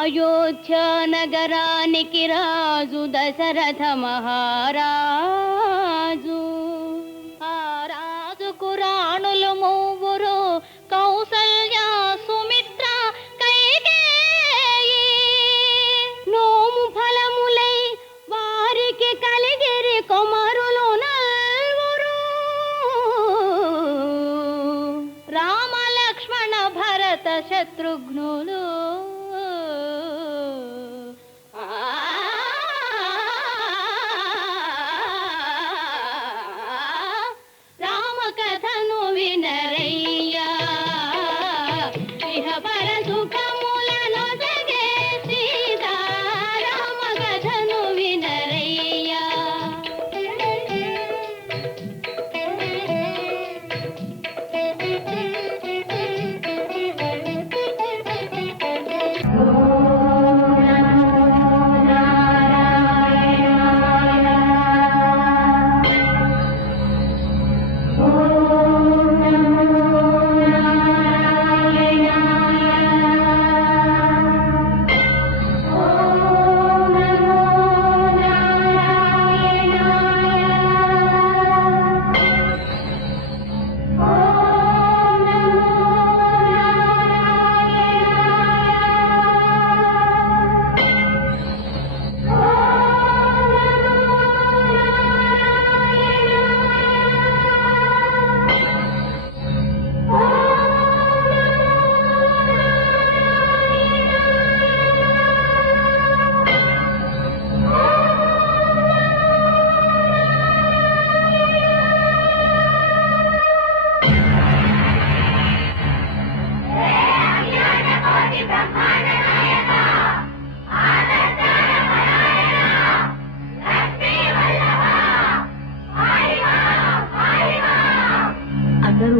అయోధ్య నగరానికి రాజు దశరథ మహారాజు. ఆ రాజుకు రాణులు మూవురు, కౌసల్య, సుమిత్ర, కైకేయి. నోము ఫలములై వారికి కలిగిరి కొమరులు నల్వురు. రామ లక్ష్మణ భరత శత్రుఘ్నులు.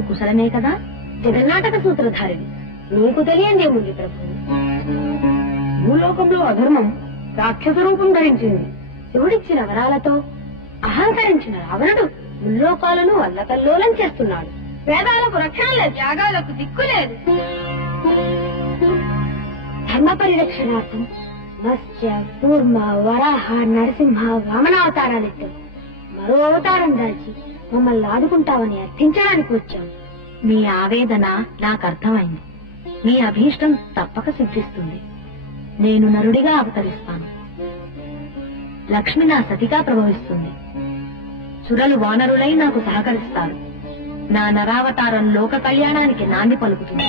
కుశలమే కదా? జగన్నాటక సూత్రధారిణి, నీకు తెలియందే ఉంది ప్రభు. భూలోకంలో అధర్మం రాక్షస రూపం ధరించింది. శివుడిచ్చిన వరాలతో అహంకరించిన రావణుడు ముల్లోకాలను అల్లకల్లోలం చేస్తున్నాడు. వేదాలకు రక్షణ లేదు, త్యాగాలకు దిక్కు లేదు. ధర్మ పరిరక్షణార్థం మత్స్య, కూర్మ, వరాహ, నరసింహ, వామనావతారాలెత్తు మరో అవతారం దాల్చి మమ్మల్ని ఆదుకుంటావని అర్థించడానికి వచ్చాం. మీ ఆవేదన నాకు అర్థమైంది. మీ అభీష్టం తప్పక సిద్ధిస్తుంది. నేను నరుడిగా అవతరిస్తాను. లక్ష్మి నా సతిగా ప్రభవిస్తుంది. సురలు వానరులై నాకు సహకరిస్తారు. నా నరావతారం లోక కళ్యాణానికి నాంది పలుకుతుంది.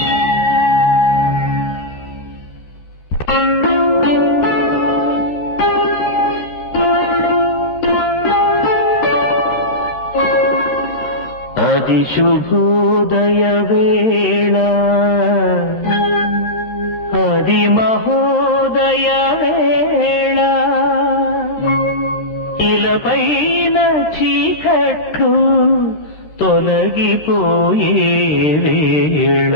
శుభోదయ వేళ, అది మహోదయ వేళ, ఇలపైన చీకట్లు తొలగిపోయే వేళ,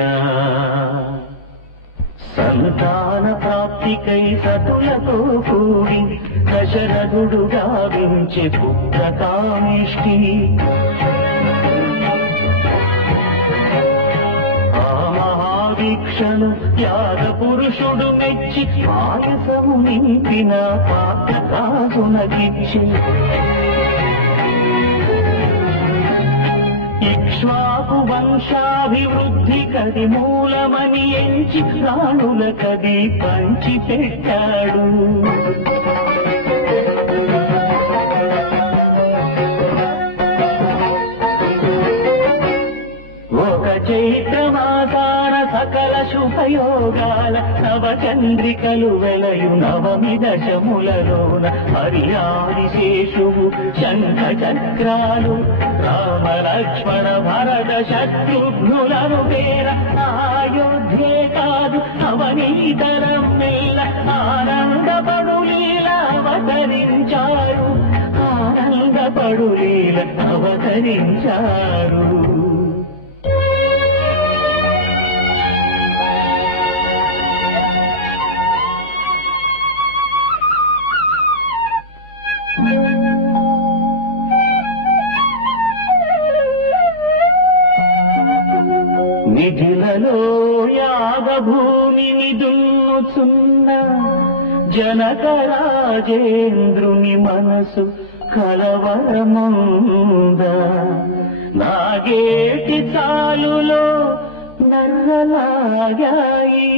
సంతాన ప్రాప్తికై సతులతో కూడి దశరథుడు గావించే పుత్ర కామిష్టి. దీక్షను యాగ పురుషుడు మెచ్చి పాయసము నింపిన పాత్ర కాగునగిచ్చి, ఇక్ష్వాకు వంశాభివృద్ధి కది మూలమని ఎంచి ప్రాణుల కది పంచి పెట్టాడు. ఒక చైత్రమాసాన సకల శుభయోగాల నవచంద్రికలు వెలయు నవమి దశములలోన హరియాది శేషువు శంఖ చక్రాలు రామ లక్ష్మణ భరత శత్రుఘ్నులను పేర అయోధ్యే కాదు అవనీతరం మెల్ల ఆనందపడు లీల అవతరించారు. ఆనందపడు లీల అవతరించారు. నిధులలో యాగ భూమిని దున్నుచున్న ఉన్న జనకరాజేంద్రుని మనసు కలవరముంద నాగేటి చాలులో నర్రలాగాయి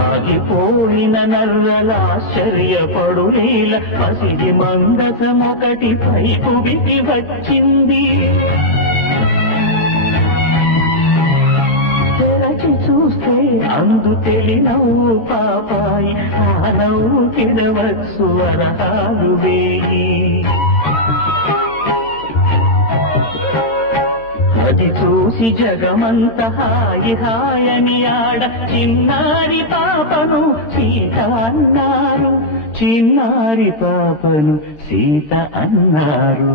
ఆగిపోయిన నర్రలాశ్చర్యపడులీల పసిడి మందసమొకటి పైపు వికి వచ్చింది చూస్తే అందు తెలినవ్వు పాపాయి ఆ నవ్వు తినవచ్చు వరహాలు వేయి అది చూసి జగమంత హాయి హాయని ఆడ చిన్నారి పాపను సీత అన్నారు చిన్నారి పాపను సీత అన్నారు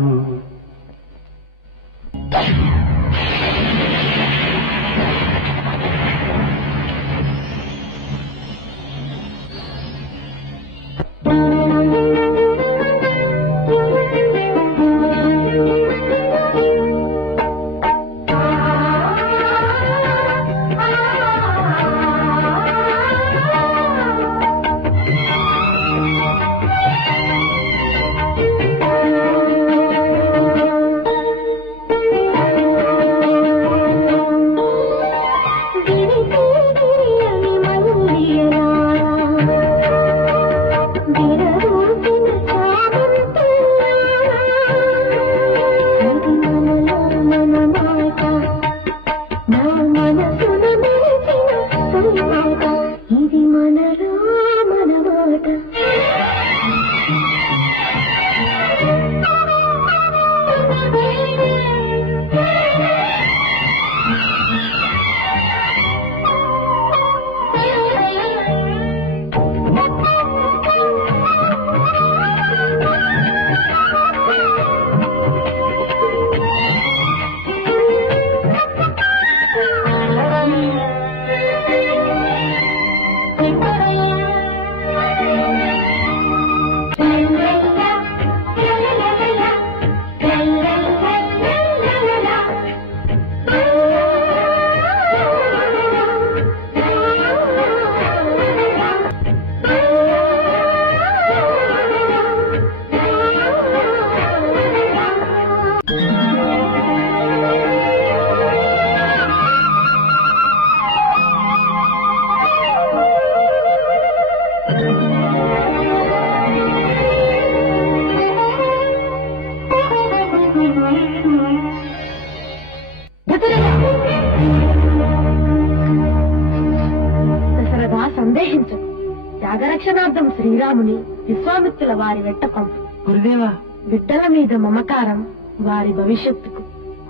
త్యాగరక్షణార్థం శ్రీరాముని విశ్వామిత్రుల వారి వెంట పంపు. గురుదేవా, బిడ్డల మీద మమకారం వారి భవిష్యత్తుకు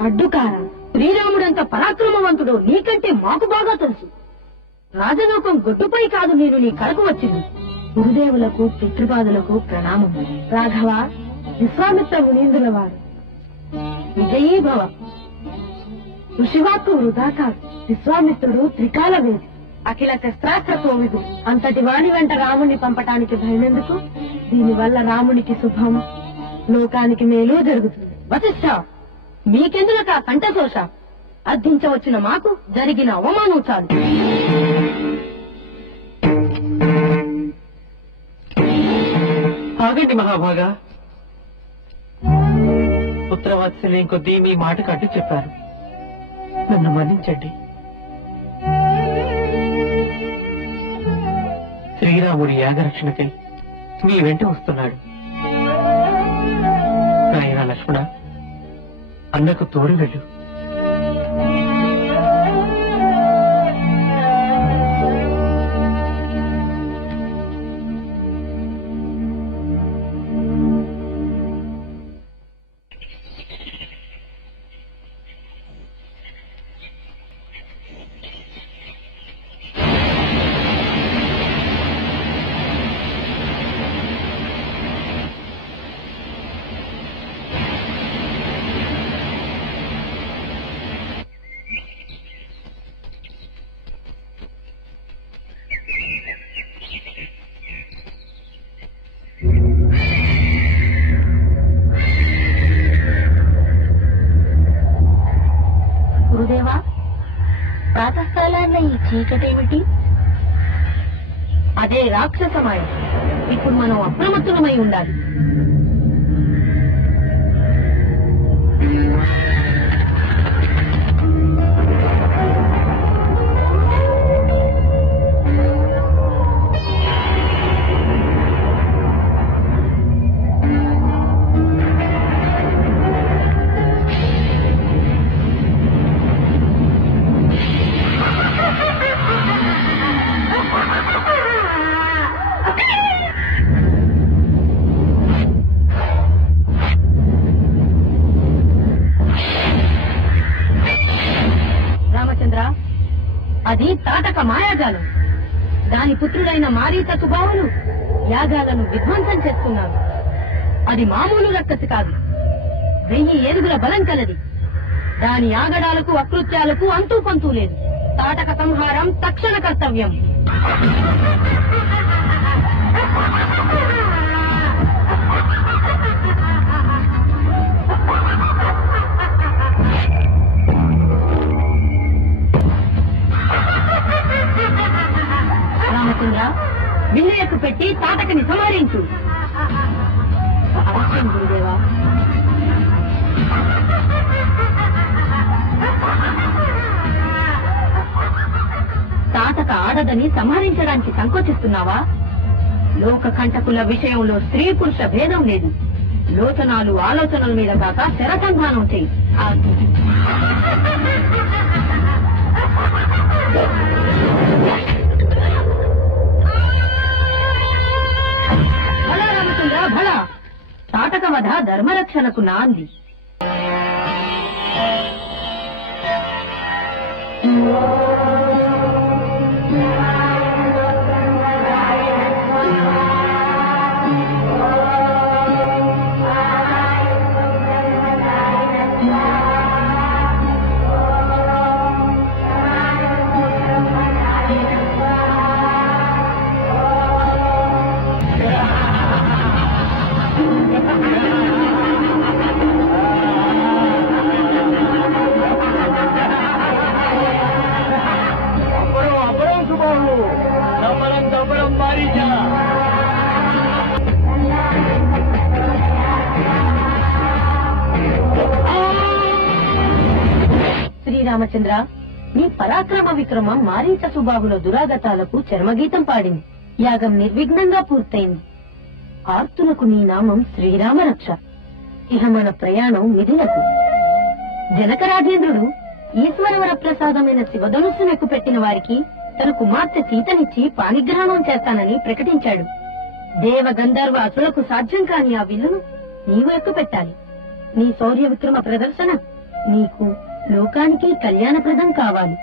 అడ్డుకారం. శ్రీరాముడంత పరాక్రమవంతుడు నీకంటే మాకు బాగా తెలుసు. రాజలోకం గొడ్డుపై కాదు నేను నీ కరకు వచ్చింది. గురుదేవులకు పితృపాదులకు ప్రణామము. రాఘవ, విశ్వామిత్ర మునీంద్రుల వారు విజయీభవ. ఋషివాక్కు వృధా కాదు. విశ్వామిత్రుడు త్రికాల వేది, అఖిల శస్త్రాస్త్ర కోవిదు. అంతటి వాణి వెంట రాముణ్ణి పంపటానికి భయమెందుకు? దీనివల్ల రామునికి శుభం, లోకానికి మేలు జరుగుతుంది. వశిష్ఠ, మీకెందులక కంఠశోష? అర్థించవచ్చిన మాకు జరిగిన అవమానం చాలు. ఆగండి మహాభాగా. పుత్రవాత్సల్యం కొద్దీ మీ మాట కట్టు చెప్పారు. నన్ను మన్నించండి. శ్రీరాముడి యాగరక్షణకై మీ వెంట వస్తున్నాడు. నాయనా లక్ష్మణ, అన్నకు తోడు వెళ్ళు. చీకటేమిటి? అదే రాక్షసమాయం. ఇప్పుడు మనం అప్రమత్తులమై ఉండాలి. అది తాటక మాయాజాలం. దాని పుత్రుడైన మారీత సుబాహులు యాగాలను విధ్వంసం చేస్తున్నారు. అది మామూలు రక్కసి కాదు, 1000 ఏనుగుల బలం కలది. దాని ఆగడాలకు అకృత్యాలకు అంతూ పంతూ లేదు. తాటక సంహారం తక్షణ కర్తవ్యం. రామచంద్ర, విల్లయకు పెట్టి తాటకని సంహరించు. అవశ్యం గురుదేవా. తాటక ఆడదని సంహరించడానికి సంకోచిస్తున్నావా? లోక కంటకుల విషయంలో స్త్రీ పురుష భేదం లేదు. లోచనాలు ఆలోచనల మీద కాక శరసంధానం చేయి. భళ రామచంద్ర భళ. తాటక వధ ధర్మరక్షణకు నాంది. శ్రీరామచంద్ర, నీ పరాక్రమ విక్రమం మారీచ సుబాహుల దురాగతాలకు చర్మగీతం పాడింది. యాగం నిర్విఘ్నంగా పూర్తయింది. ఆర్తులకు నీ నామం శ్రీరామరక్ష. ఇహ మన ప్రయాణం మిథిలకు. జనకరాజేంద్రుడు ఈశ్వరవర ప్రసాదమైన శివధనుస్సును ఎక్కుపెట్టిన వారికి తన కుమార్తె సీతనిచ్చి పాణిగ్రహణం చేస్తానని ప్రకటించాడు. దేవ గంధర్వ అసులకు సాధ్యం కాని ఆ విల్లును నీవు ఎక్కుపెట్టాలి. నీ శౌర్య విక్రమ ప్రదర్శన నీకు లోకానికి కళ్యాణప్రదం కావాలి.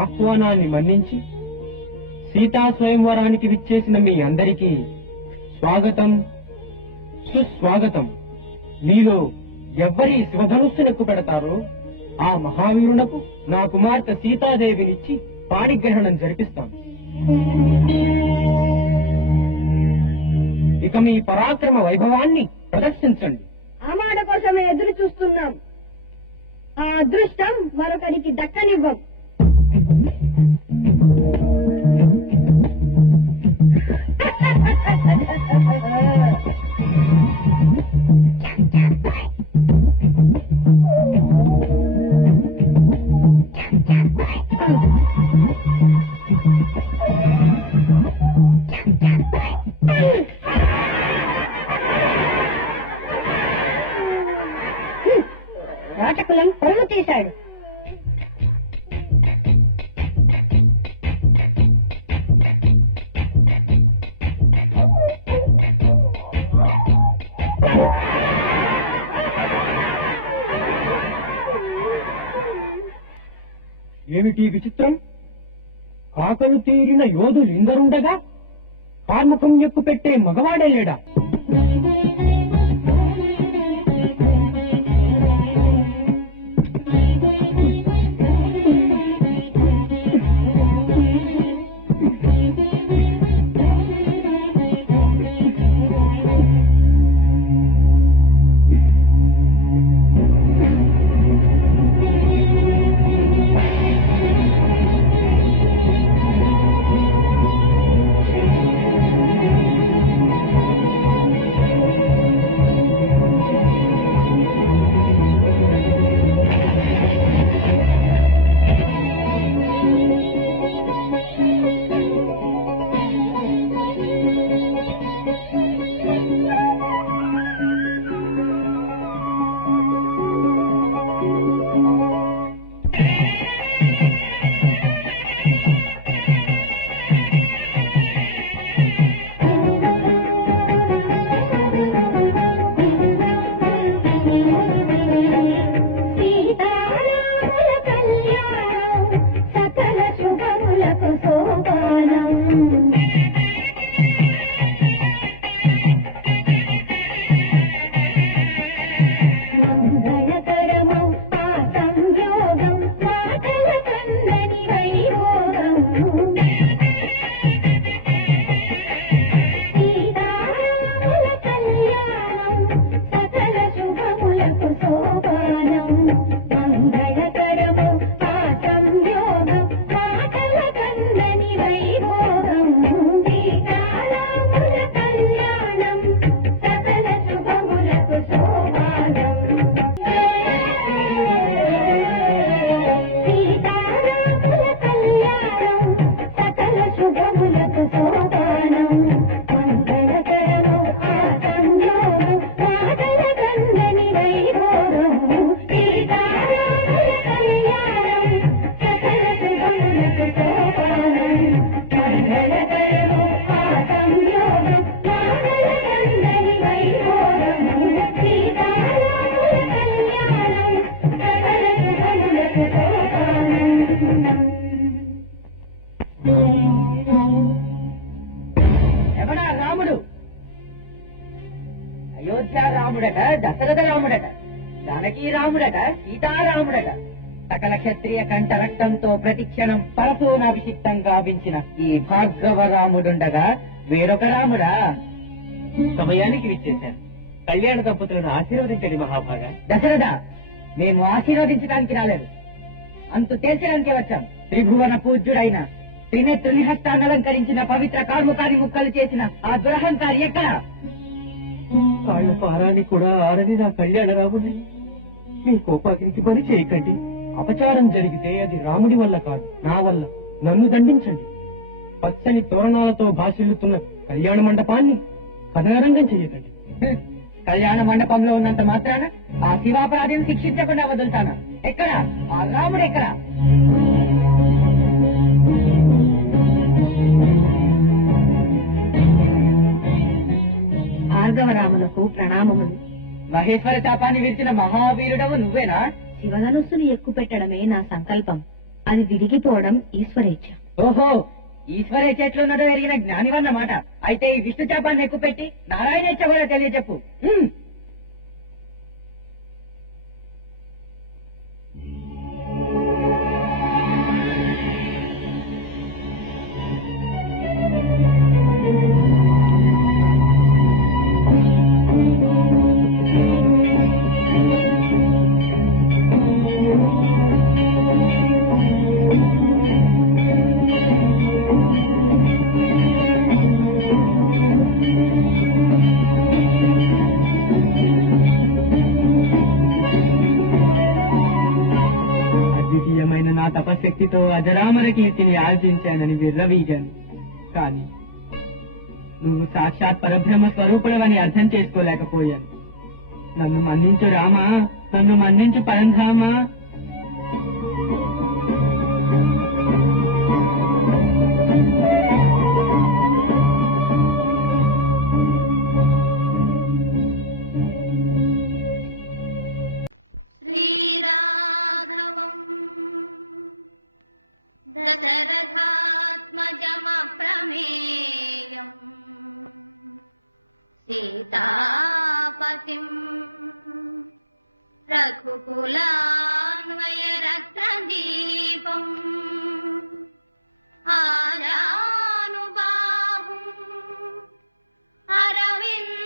ఆహ్వానాన్ని మన్నించి సీతా స్వయంవరానికి విచ్చేసిన మీ అందరికీ స్వాగతం, సుస్వాగతం. మీలో ఎవ్వరి శివధనుస్సునెక్కు పెడతారో ఆ మహావీరునకు నా కుమార్తె సీతాదేవినిచ్చి పాణిగ్రహణం జరిపిస్తాం. ఇక మీ పరాక్రమ వైభవాన్ని ప్రదర్శించండి. ఆ మాట కోసమే ఎదురు చూస్తున్నాం. ఆ అదృష్టం మరొకరికి దక్కనివ్వం. నాటకులం పరుగు తీశాడు. ఏమిటి విచిత్రం? కాకలు తీరిన యోధులు ఇందరుండగా కార్ముఖం ఎక్కు పెట్టే మగవాడే లేడా? రాముడట సీతారాముడట. సకల క్షత్రియ కంఠ రక్తంతో ప్రతిక్షణం పరశునాభిషిక్తం గావించిన ఈ భార్గవ రాముడుండగా వేరొక రాముడా? సమయానికి విచ్చేశారు. కళ్యాణ దంపతులను ఆశీర్వదించండి మహాభాగా. దశరథ, మేము ఆశీర్వదించడానికి రాలేదు, అంతు తేల్చడానికే వచ్చాం. త్రిభువన పూజ్యుడైన త్రినేత్రుని హస్తాన్ని అలంకరించిన పవిత్ర కార్ముకారి ముక్కలు చేసిన ఆ దురహంకారి ఎక్కడ? కాళ్ళ పారాన్ని కూడా ఆరని నా కళ్యాణ రాముడిని మీ కోపాగ్నికి పని చేయకండి. అపచారం జరిగితే అది రాముడి వల్ల కాదు, నా వల్ల. నన్ను దండించండి. పచ్చని తోరణాలతో భాషిల్లుతున్న కళ్యాణ మండపాన్ని కథనరంగం చేయకండి. కళ్యాణ మండపంలో ఉన్నంత మాత్రాన ఆ శివాపరాధిని శిక్షించకుండా వదులుతానా? ఎక్కడ ఆ రాముడు ఎక్కడ? భార్గవరాములకు ప్రణామములు. మహేశ్వర శాపాన్ని విరిచిన మహావీరుడవు నువ్వేనా? శివధనుస్సును ఎక్కుపెట్టడమే నా సంకల్పం. అది విరిగిపోవడం ఈశ్వరేచ్ఛ. ఓహో, ఈశ్వరే చేతిలోన్నదో ఎరిగిన జ్ఞానివన్నమాట. అయితే ఈ విష్ణు శాపాన్ని ఎక్కుపెట్టి నారాయణేచ్ఛ కూడా తెలియజెప్పు. అద్వితీయమైన నా తపశక్తితో అజరామర కీర్తిని ఆర్జించానని విర్రవీగాను. కానీ నువ్వు సాక్షాత్ పరబ్రహ్మ స్వరూపుడవని అర్థం చేసుకోలేకపోయాను. నన్ను మన్నించు రామా, నన్ను మన్నించు పరంధామా. సీతాపతిం రఘుకులాన్వయరత్నదీపం ఆయానుబాహుం అరవింద